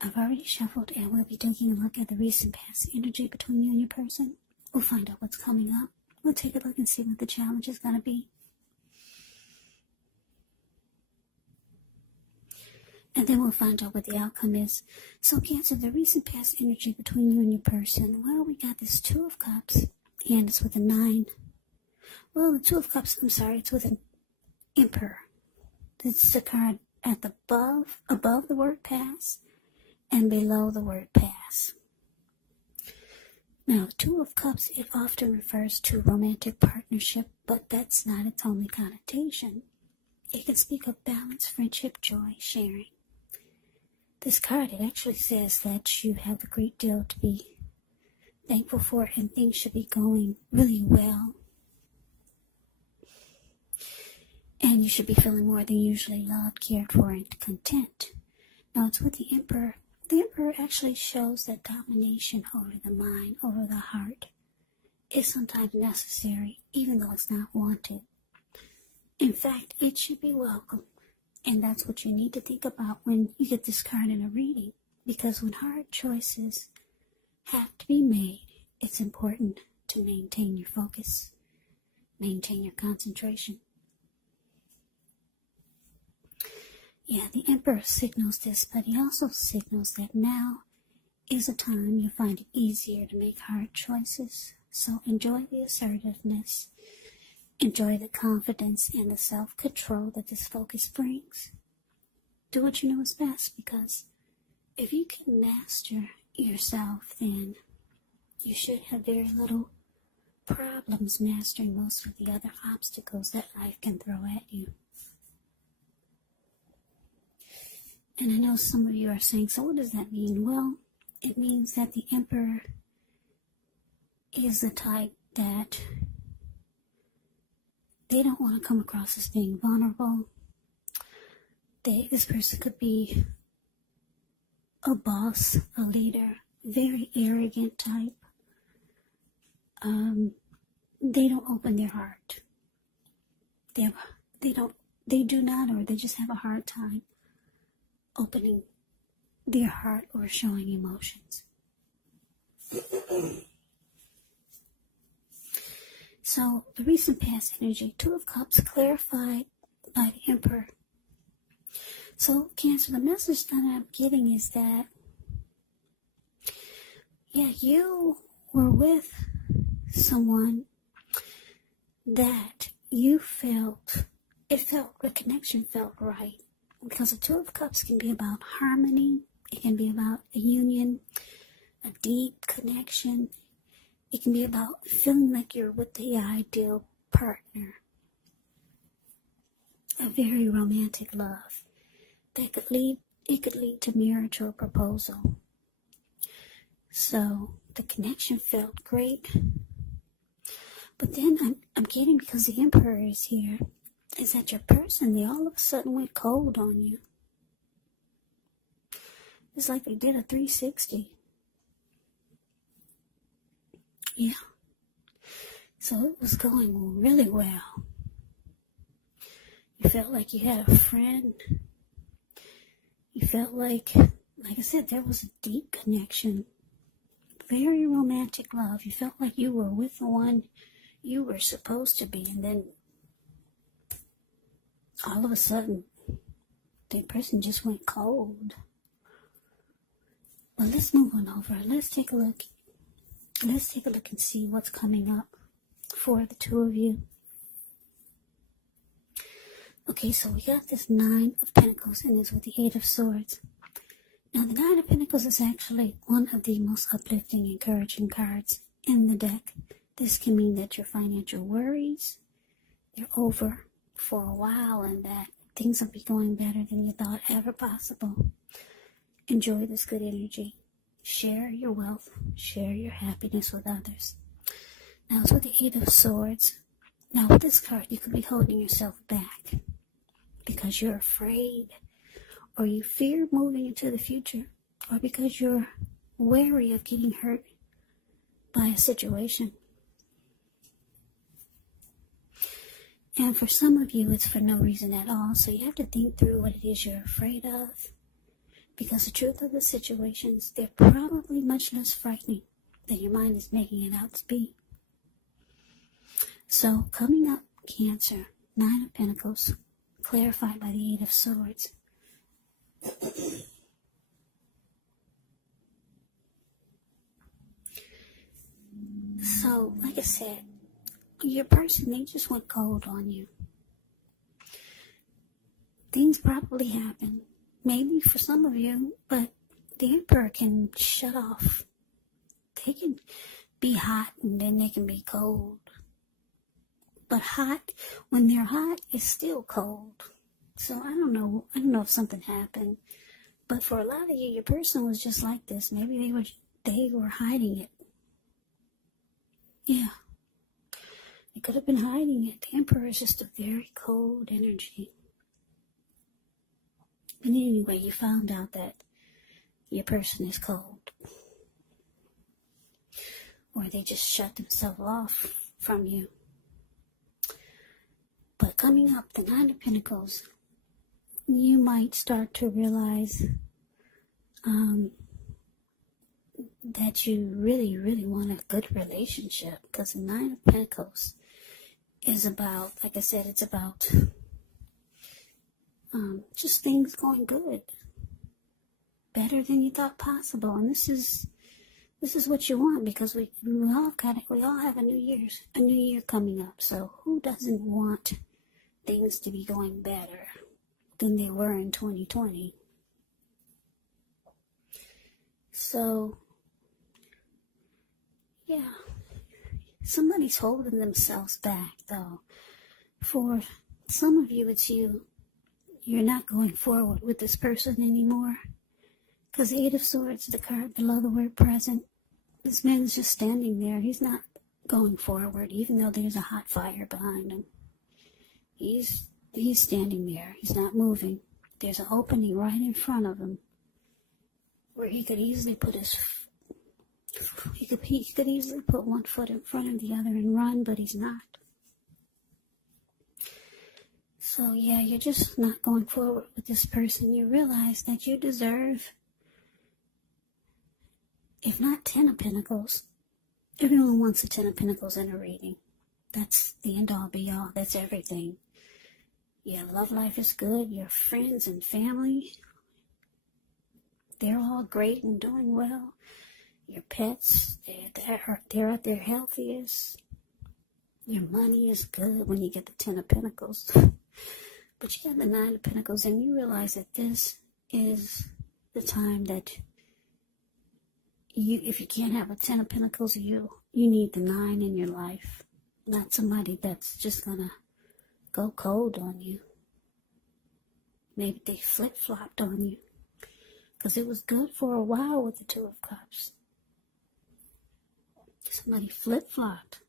I've already shuffled, and we'll be taking a look at the recent past energy between you and your person. We'll find out what's coming up. We'll take a look and see what the challenge is going to be. And then we'll find out what the outcome is. So, Cancer, the recent past energy between you and your person. Well, we got this Two of Cups, and it's with a 9. Well, the Two of Cups, I'm sorry, it's with an Emperor. It's the card at the above the word pass and below the word pass. Now, the Two of Cups, it often refers to romantic partnership, but that's not its only connotation. It can speak of balance, friendship, joy, sharing. This card, it actually says that you have a great deal to be thankful for, and things should be going really well. And you should be feeling more than usually loved, cared for, and content. Now, it's with the Emperor. The Emperor actually shows that domination over the mind, over the heart, is sometimes necessary, even though it's not wanted. In fact, it should be welcome. And that's what you need to think about when you get this card in a reading. Because when hard choices have to be made, it's important to maintain your focus, maintain your concentration. Yeah, the Emperor signals this, but he also signals that now is a time you find it easier to make hard choices. So enjoy the assertiveness. Enjoy the confidence and the self-control that this focus brings. Do what you know is best, because if you can master yourself, then you should have very little problems mastering most of the other obstacles that life can throw at you. And I know some of you are saying, so what does that mean? Well, it means that the Emperor is the type that they don't want to come across as being vulnerable. This person could be a boss, a leader, very arrogant type. They don't open their heart. They do not, or they just have a hard time opening their heart or showing emotions. So, the recent past energy, Two of Cups, clarified by the Emperor. So, Cancer, the message that I'm getting is that, yeah, you were with someone that you felt, the connection felt right. Because the Two of Cups can be about harmony. It can be about a union, a deep connection. It can be about feeling like you're with the ideal partner. A very romantic love that could lead to marriage or proposal. So the connection felt great. But then I'm getting, because the Emperor is here, is that your person, they all of a sudden went cold on you. It's like they did a 360. Yeah. So it was going really well. You felt like you had a friend. You felt like I said, there was a deep connection. Very romantic love. You felt like you were with the one you were supposed to be, and then all of a sudden, the person just went cold. Well, let's move on over. Let's take a look. Let's take a look and see what's coming up for the two of you. Okay, so we got this Nine of Pentacles, and it's with the Eight of Swords. Now, the Nine of Pentacles is actually one of the most uplifting, encouraging cards in the deck. This can mean that your financial worries, they're over for a while, and that things will be going better than you thought ever possible. Enjoy this good energy. Share your wealth. Share your happiness with others. Now, it's with the Eight of Swords. Now, with this card, you could be holding yourself back because you're afraid, or you fear moving into the future, or because you're wary of getting hurt by a situation. And for some of you, it's for no reason at all. So you have to think through what it is you're afraid of. Because the truth of the situations, they're probably much less frightening than your mind is making it out to be. So, coming up, Cancer, 9 of Pentacles, clarified by the 8 of Swords. So, like I said, your person, they just went cold on you. Things probably happen, maybe for some of you, but the Emperor can shut off. They can be hot and then they can be cold. But hot, when they're hot, is still cold. So I don't know if something happened. But for a lot of you, your person was just like this. Maybe they were hiding it. Yeah. They could have been hiding it. The Emperor is just a very cold energy. But anyway, you found out that your person is cold. Or they just shut themselves off from you. But coming up, the 9 of Pentacles, you might start to realize that you really, really want a good relationship. Because the 9 of Pentacles is about, like I said, it's about just things going good. Better than you thought possible. And this is what you want, because we all have a new year coming up. So who doesn't want things to be going better than they were in 2020? So yeah, somebody's holding themselves back though. For some of you, it's you're not going forward with this person anymore. Because 8 of Swords, the card below the word present, this man's just standing there. He's not going forward, even though there's a hot fire behind him. He's standing there. He's not moving. There's an opening right in front of him where he could easily put he could easily put one foot in front of the other and run, but he's not. So yeah, you're just not going forward with this person. You realize that you deserve, if not 10 of Pentacles, everyone wants a 10 of Pentacles in a reading. That's the end all be all. That's everything. Your love life is good. Your friends and family, they're all great and doing well. Your pets, they're at their healthiest. Your money is good when you get the 10 of Pentacles. But you have the 9 of Pentacles, and you realize that this is the time that if you can't have a 10 of Pentacles, you need the 9 in your life. Not somebody that's just gonna go cold on you. Maybe they flip-flopped on you. Because it was good for a while with the 2 of Cups. Somebody flip-flopped.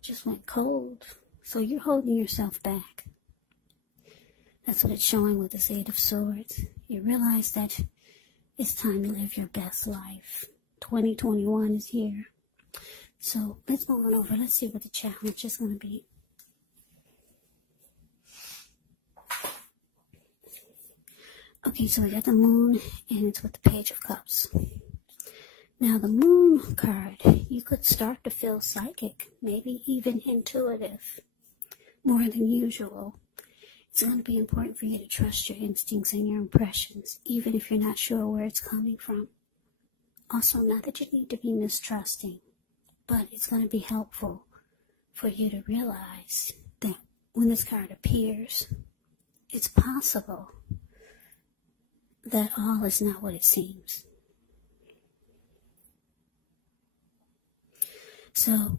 Just went cold. So you're holding yourself back. That's what it's showing with this 8 of Swords. You realize that it's time to live your best life. 2021 is here. So let's move on over. Let's see what the challenge is going to be. Okay, so we got the Moon, and it's with the Page of Cups. Now the Moon card, you could start to feel psychic, maybe even intuitive, more than usual. It's going to be important for you to trust your instincts and your impressions, even if you're not sure where it's coming from. Also, not that you need to be mistrusting, but it's going to be helpful for you to realize that when this card appears, it's possible that all is not what it seems. So,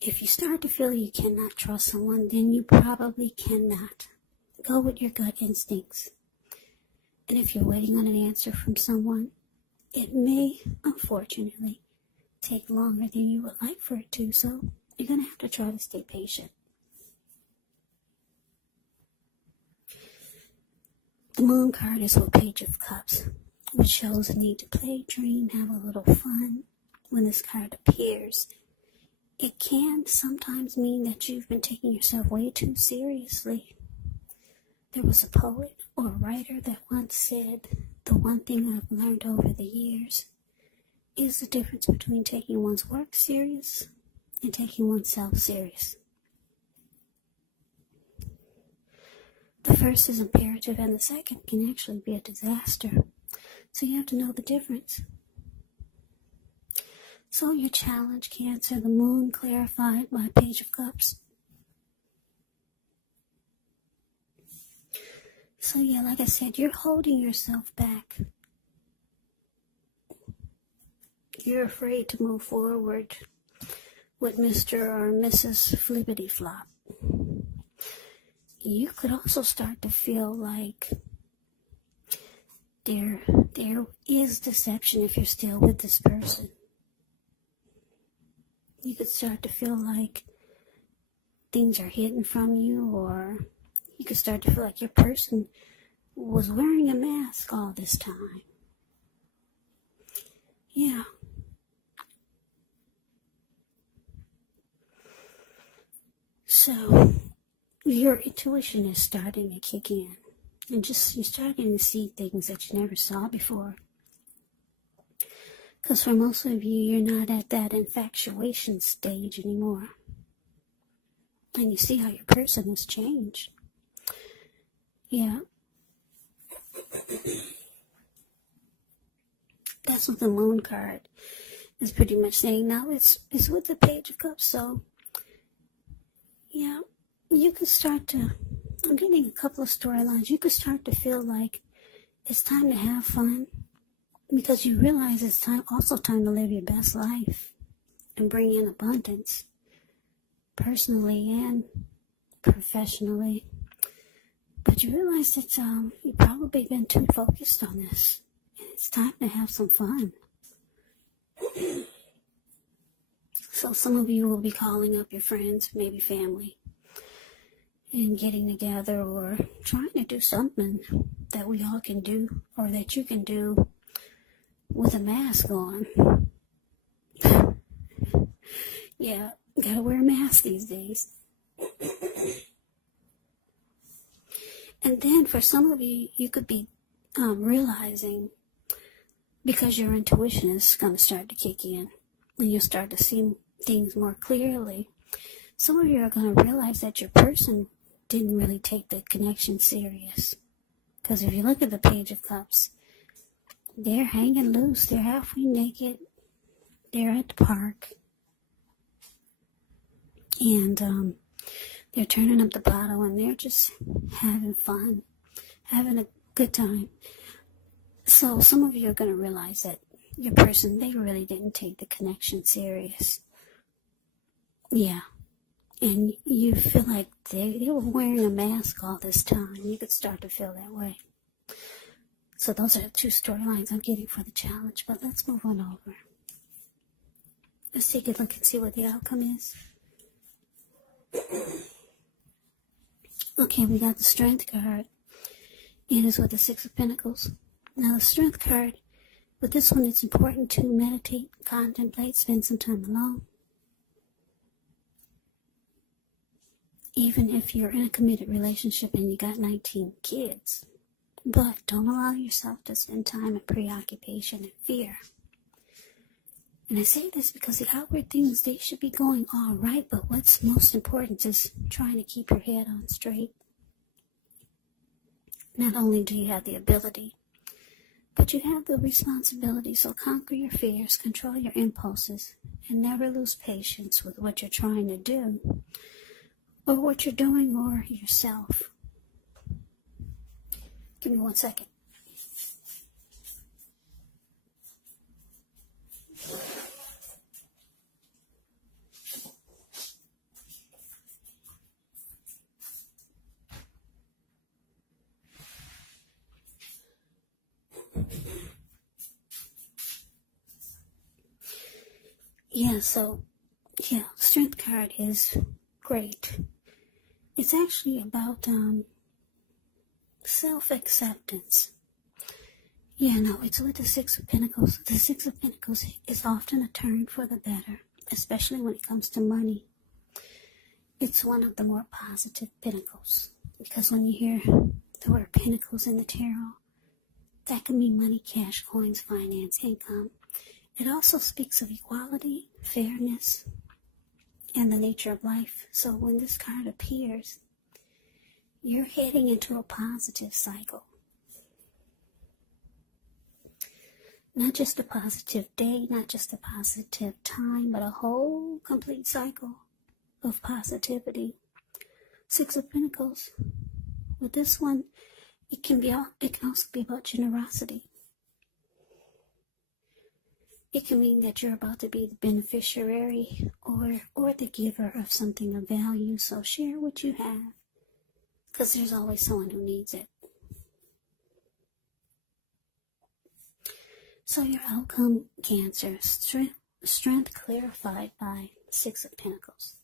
if you start to feel you cannot trust someone, then you probably cannot. Go with your gut instincts. And if you're waiting on an answer from someone, it may, unfortunately, take longer than you would like for it to, so you're going to have to try to stay patient. The Moon card is with Page of Cups, which shows a need to play, dream, have a little fun. When this card appears, it can sometimes mean that you've been taking yourself way too seriously. There was a poet or a writer that once said the one thing I've learned over the years is the difference between taking one's work serious and taking oneself serious. The first is imperative and the second can actually be a disaster. So you have to know the difference. So your challenge, Cancer, the moon clarified by Page of Cups. So yeah, like I said, you're holding yourself back. You're afraid to move forward with Mr. or Mrs. Flippity Flop. You could also start to feel like there is deception if you're still with this person. You could start to feel like things are hidden from you, or you could start to feel like your person was wearing a mask all this time. Yeah. So, your intuition is starting to kick in. And you're starting to see things that you never saw before. Because for most of you, you're not at that infatuation stage anymore. And you see how your person has changed. Yeah. That's what the moon card is pretty much saying. Now it's with the Page of Cups, so yeah, you could start to, I'm getting a couple of storylines. You could start to feel like it's time to have fun, because you realize it's also time to live your best life and bring in abundance, personally and professionally. But you realize that you've probably been too focused on this, and it's time to have some fun. So some of you will be calling up your friends, maybe family, and getting together or trying to do something that we all can do, or that you can do with a mask on. Yeah, gotta wear a mask these days. And then for some of you, you could be realizing, because your intuition is going to start to kick in, and you'll start to see things more clearly. Some of you are going to realize that your person didn't really take the connection serious. Because if you look at the Page of Cups, they're hanging loose. They're halfway naked. They're at the park. And they're turning up the bottle, and they're just having fun, having a good time. So some of you are going to realize that your person, they really didn't take the connection serious. Yeah. And you feel like they were wearing a mask all this time. You could start to feel that way. So those are the two storylines I'm getting for the challenge. But let's move on over. Let's take a look and see what the outcome is. Okay, we got the Strength card. And it's with the Six of Pentacles. Now the Strength card, with this one, it's important to meditate, contemplate, spend some time alone. Even if you're in a committed relationship and you got 19 kids. But don't allow yourself to spend time in preoccupation and fear. And I say this because the outward things, they should be going all right, but what's most important is trying to keep your head on straight. Not only do you have the ability, but you have the responsibility, so conquer your fears, control your impulses, and never lose patience with what you're trying to do, or what you're doing, or yourself. Give me 1 second. Yeah, Strength card is great. It's actually about self-acceptance. Yeah, no, it's with the Six of Pentacles. The Six of Pentacles is often a turn for the better, especially when it comes to money. It's one of the more positive pentacles, because when you hear the word pentacles in the tarot, That can mean money, cash, coins, finance, income. It also speaks of equality, fairness, and the nature of life. So when this card appears, you're heading into a positive cycle. Not just a positive day, not just a positive time, but a whole complete cycle of positivity. Six of Pentacles. With this one, it can also be about generosity. It can mean that you're about to be the beneficiary or the giver of something of value. So share what you have, because there's always someone who needs it. So your outcome, Cancer, strength clarified by Six of Pentacles.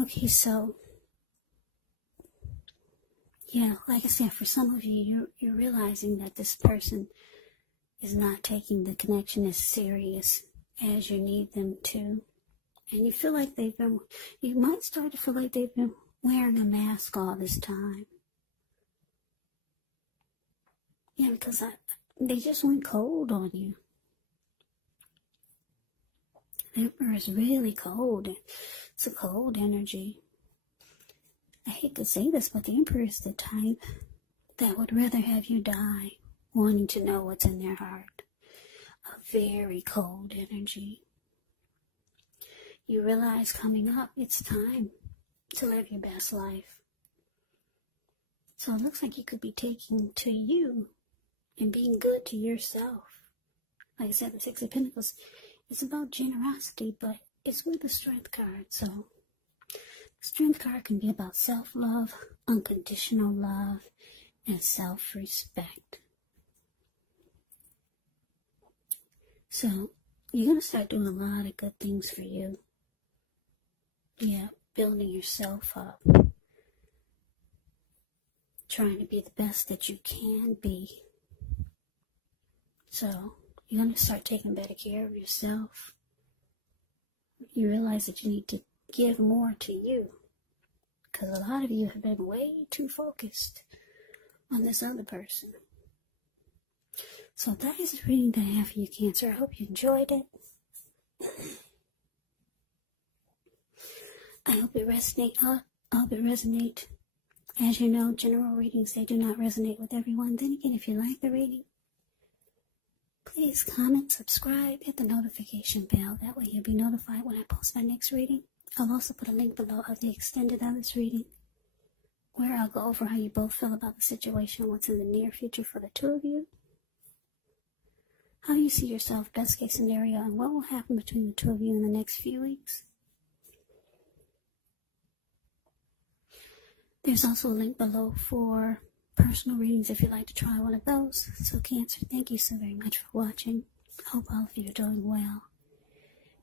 Okay, so yeah, like I said, for some of you, you're realizing that this person is not taking the connection as serious as you need them to. And you feel like you might start to feel like they've been wearing a mask all this time. Yeah, because they just went cold on you. The Emperor is really cold. It's a cold energy. I hate to say this, but the Emperor is the type that would rather have you die wanting to know what's in their heart. A very cold energy. You realize coming up, it's time to live your best life. So it looks like you could be taking to you and being good to yourself. Like I said, the Six of Pentacles, it's about generosity, but it's with the Strength card. So the Strength card can be about self-love, unconditional love, and self-respect. So you're going to start doing a lot of good things for you. Yeah, building yourself up. Trying to be the best that you can be. So you're going to start taking better care of yourself. You realize that you need to give more to you, because a lot of you have been way too focused on this other person. So that is the reading that I have for you, Cancer. I hope you enjoyed it. I hope it resonate. As you know, general readings, they do not resonate with everyone. Then again, if you like the reading, please comment, subscribe, hit the notification bell. That way you'll be notified when I post my next reading. I'll also put a link below of the extended of this reading, where I'll go over how you both feel about the situation, what's in the near future for the two of you, how you see yourself, best case scenario, and what will happen between the two of you in the next few weeks. There's also a link below for personal readings if you'd like to try one of those. So Cancer, thank you so very much for watching. I hope all of you are doing well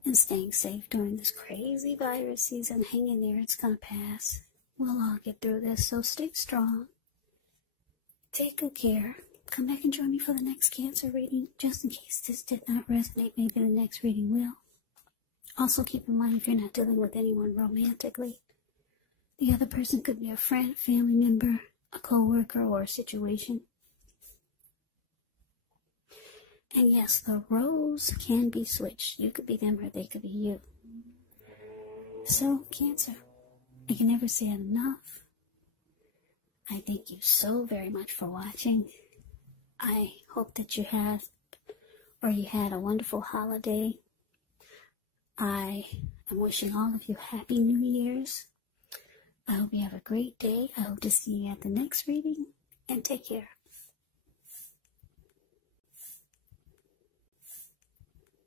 and staying safe during this crazy virus season. Hang in there, it's gonna pass. We'll all get through this, so stay strong. Take good care. Come back and join me for the next Cancer reading, just in case this did not resonate. Maybe the next reading will. Also keep in mind, if you're not dealing with anyone romantically, the other person could be a friend, family member, a co-worker, or a situation. And yes, the roles can be switched. You could be them or they could be you. So, Cancer, I can never say enough. I thank you so very much for watching. I hope that you had a wonderful holiday. I am wishing all of you Happy New Year's. I hope you have a great day. I hope to see you at the next reading, and take care.